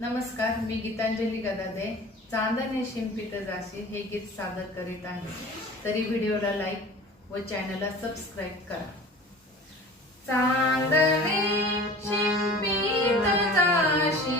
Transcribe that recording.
नमस्कार, मी गीतांजली गदादे चांदणे शिंपित जाशी हे गीत सादर करीत आहे। तरी व्हिडिओला लाईक व चॅनलला सबस्क्राइब करा। चांदणे शिंपित जाशी